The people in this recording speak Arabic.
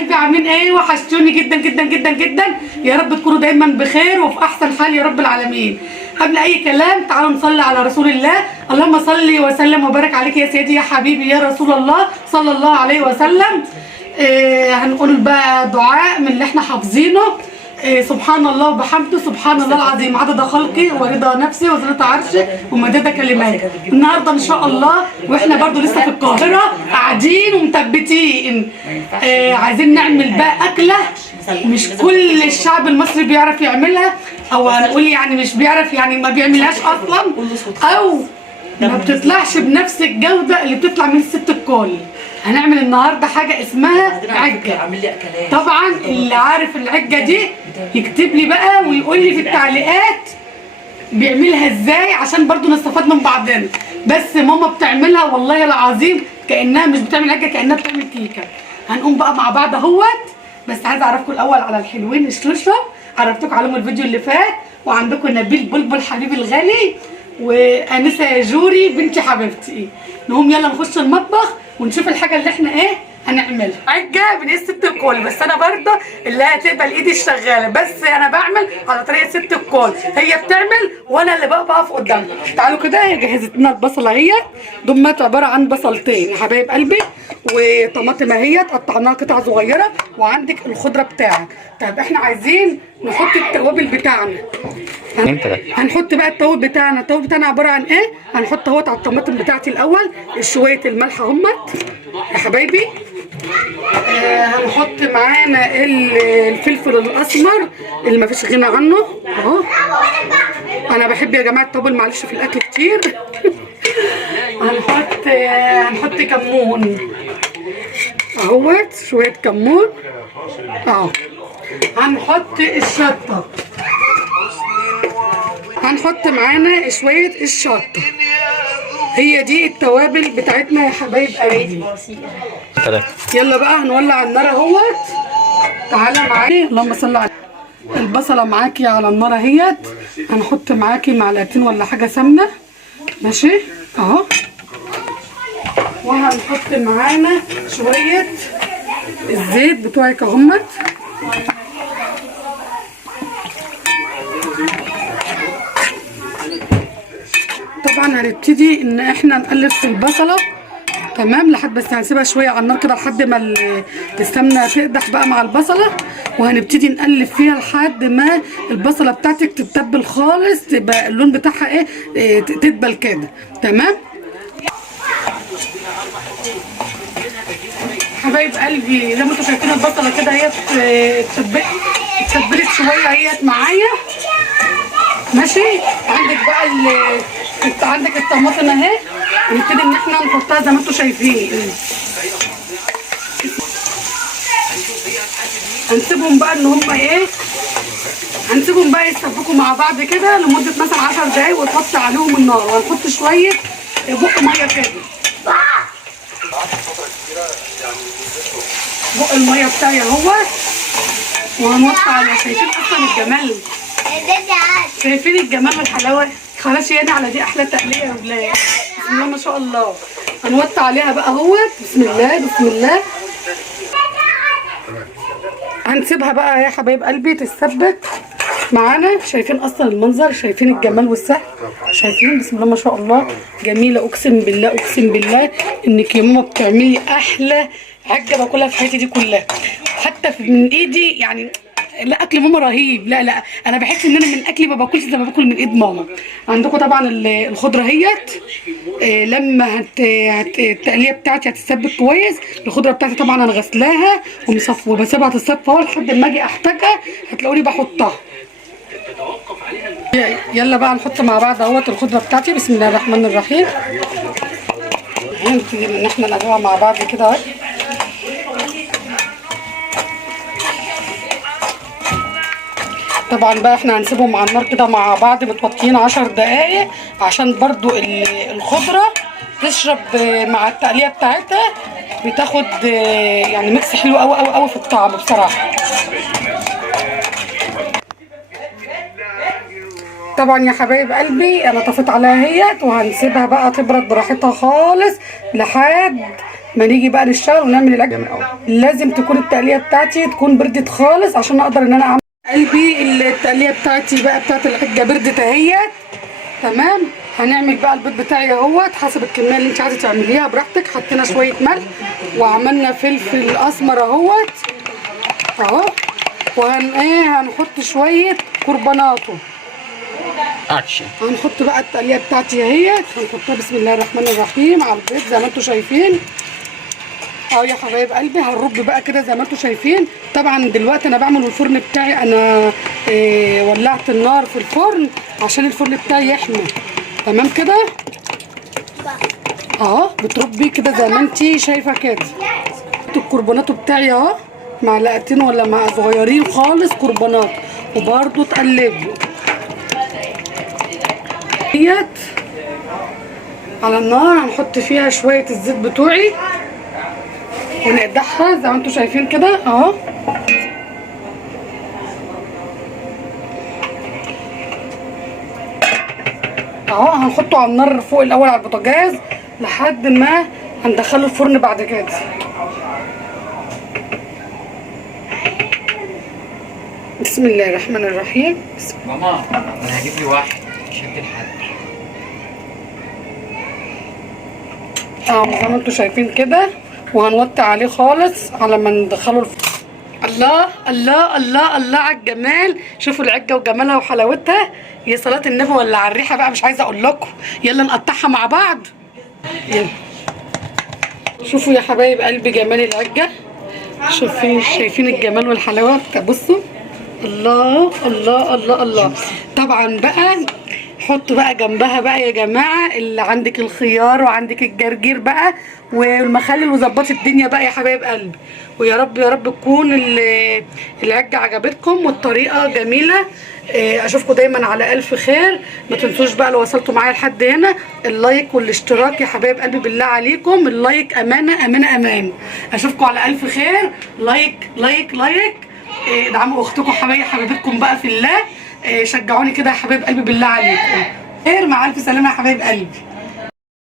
قلبي عاملين ايه؟ وحشتوني جدا جدا جدا جدا. يا رب تكونوا دايما بخير وفي احسن حال يا رب العالمين. قبل اي كلام تعالوا نصلي على رسول الله. اللهم صل وسلم وبارك عليك يا سيدي يا حبيبي يا رسول الله صلى الله عليه وسلم. هنقول بقى دعاء من اللي احنا حافظينه. سبحان الله وبحمده، سبحان الله العظيم، عدد خلقي ورضا نفسي وزنة عرشي ومداد كلماتي. النهارده ان شاء الله واحنا برضو لسه في القاهره قاعدين ومثبتين، عايزين نعمل بقى اكله مش كل الشعب المصري بيعرف يعملها، او هنقول يعني مش بيعرف، يعني ما بيعملهاش اصلا، او ما بتطلعش بنفس الجوده اللي بتطلع من الست الكل. هنعمل النهارده حاجه اسمها عجه. طبعا اللي عارف العجه دي يكتب لي بقى ويقول لي في التعليقات بيعملها ازاي عشان برضو نستفاد من بعضنا. بس ماما بتعملها والله العظيم كانها مش بتعمل عجه، كانها بتعمل كيكه. هنقوم بقى مع بعض اهوت. بس عايزه اعرفكم الاول على الحلوين الشوشه، عرفتكم عليهم الفيديو اللي فات، وعندكم نبيل بلبل حبيبي الغالي، وانسه يا جوري بنتي حبيبتي. نقوم يلا نخش المطبخ ونشوف الحاجه اللي احنا ايه هنعملها. عجه من ست الكل، بس انا برضه اللي هتقبل ايدي الشغاله، بس انا بعمل على طريقه ست الكل، هي بتعمل وانا اللي بقف قدامها. تعالوا كده، هي جهزت لنا البصله اهي، دمت عباره عن بصلتين يا حبايب قلبي، وطماطم اهي قطعناها قطع صغيره، وعندك الخضره بتاعك. طيب احنا عايزين نحط التوابل بتاعنا. هنحط بقى التوابل بتاعنا. التوابل بتاعنا عباره عن ايه؟ هنحط اهوت على الطماطم بتاعتي الاول شويه الملح اهمت يا حبايبي. هنحط معانا الفلفل الاسمر اللي ما فيش غنى عنه اهو. انا بحب يا جماعه التوابل معلش في الاكل كتير. هنحط كمون اهوت، شويه كمون اهو. هنحط الشطه، هنحط معانا شويه الشطه. هي دي التوابل بتاعتنا يا حبايب قلبي. يلا بقى هنولع النار اهوت. تعالى معايا، اللهم صل على البصله معاكي على النار اهيت. هنحط معاكي معلقتين ولا حاجه سمنه ماشي اهو، وهنحط معانا شويه الزيت بتوعك اهمت. طبعا هنبتدي ان احنا نقلب في البصله تمام لحد، بس هنسيبها شويه على النار كده لحد ما السمنه تقدح بقى مع البصله، وهنبتدي نقلب فيها لحد ما البصله بتاعتك تتبل خالص، تبقى اللون بتاعها ايه تدبل كده تمام. حبايب قلبي زي ما انتم شايفين البصله كده هي اتبلت شويه اهيت معايا ماشي. عندك بقى عندك الطماطم اهي، نبتدي ان احنا نحطها زي ما انتم شايفين. هنسيبهم بقى ان هم ايه، هنسيبهم بقى يتسبكوا مع بعض كده لمده مثلا 10 دقايق، ونحط عليهم النار، وهنحط شويه بق ميه كده. بق الميه بتاعي اهو، وهنوطي عليه. شايفين اصلا الجمال، شايفين الجمال والحلاوه. خلاص يعني على دي احلى تقليه يا ولاد، بسم الله ما شاء الله. هنوطي عليها بقى اهوت، بسم الله بسم الله. هنسيبها بقى يا حبايب قلبي تتسبك معانا. شايفين اصلا المنظر، شايفين الجمال والسحر، شايفين بسم الله ما شاء الله. جميله اقسم بالله، اقسم بالله انك يا ماما بتعملي احلى عجه باكلها في حياتي دي كلها، حتى من ايدي يعني. لا اكل ماما رهيب، لا انا بحس ان انا من اكلي ما باكلش زي ما باكل من ايد ماما. عندكم طبعا الخضره اهيت. لما التقليه بتاعتي هتتسبك كويس، الخضره بتاعتي طبعا انا غسلاها ومصفوه، بسيبها تتصفى لحد ما اجي احتاجها هتلاقوني بحطها. يلا بقى نحط مع بعض اهوت الخضره بتاعتي، بسم الله الرحمن الرحيم. هنبتدي ان احنا نقلبها مع بعض كده اهو. طبعا بقى احنا هنسيبهم على النار كده مع بعض متوطيين 10 دقايق عشان برضو الخضره تشرب مع التقليه بتاعتها، بتاخد يعني ميكس حلو قوي قوي قوي في الطعم بصراحه. طبعا يا حبايب قلبي انا طفيت عليها اهيت، وهنسيبها بقى تبرد براحتها خالص لحد ما نيجي بقى نشتغل ونعمل العجه. لازم تكون التقليه بتاعتي تكون بردت خالص عشان اقدر ان انا اعمل. قلبي التقليه بتاعتي بقى بتاعت العجه بردت اهيت. تمام. هنعمل بقى البيض بتاعي اهوت حسب الكميه اللي انت عايزه تعمليها براحتك. حطينا شويه ملح وعملنا فلفل اسمر اهوت اهو. هنحط شويه كربوناته. هنحط بقى التقليه بتاعتي اهيت. هنحطها بسم الله الرحمن الرحيم على البيض زي ما انتم شايفين اهو يا حبايب قلبي. هنرب بقى كده زي ما انتم شايفين. طبعا دلوقتي انا بعمل الفرن بتاعي، انا ولعت النار في الفرن عشان الفرن بتاعي يحمى. تمام كده اهو. بتربي كده زي ما انت شايفه كده. الكربونات بتاعي اهو معلقتين ولا معلقه صغيرين خالص كربونات، وبرده تقلبي ديت على النار. هنحط فيها شويه الزيت بتوعي ونقدحها زي ما انتم شايفين كده اهو. هنحطه على النار فوق الاول على البوتاجاز لحد ما هندخله الفرن بعد كده. بسم الله الرحمن الرحيم. ماما انا هجيب لي واحد شد الحد زي ما انتم شايفين كده. وهنوطي عليه خالص على ما ندخله الفرن. الله الله الله الله على الجمال. شوفوا العجه وجمالها وحلاوتها. يا صلاه النبي ولا على الريحه بقى مش عايزه اقول لكم. يلا نقطعها مع بعض. يلا شوفوا يا حبايب قلبي جمال العجه. شايفين الجمال والحلاوه. بصوا الله الله الله الله. طبعا بقى حط بقى جنبها بقى يا جماعه اللي عندك الخيار وعندك الجرجير بقى والمخلل وظبطي الدنيا بقى يا حبايب قلبي. ويا رب يا رب تكون العجه عجبتكم والطريقه جميله. اشوفكم دايما على الف خير. ما تنسوش بقى لو وصلتوا معايا لحد هنا اللايك والاشتراك يا حبايب قلبي بالله عليكم. اللايك امانه امانه امان. اشوفكم على الف خير. لايك لايك لايك. ادعموا اختكم حبايبكم بقى في الله. شجعوني كده يا حبايب قلبي بالله عليكم. خير مع الف سلامه يا حبايب قلبي.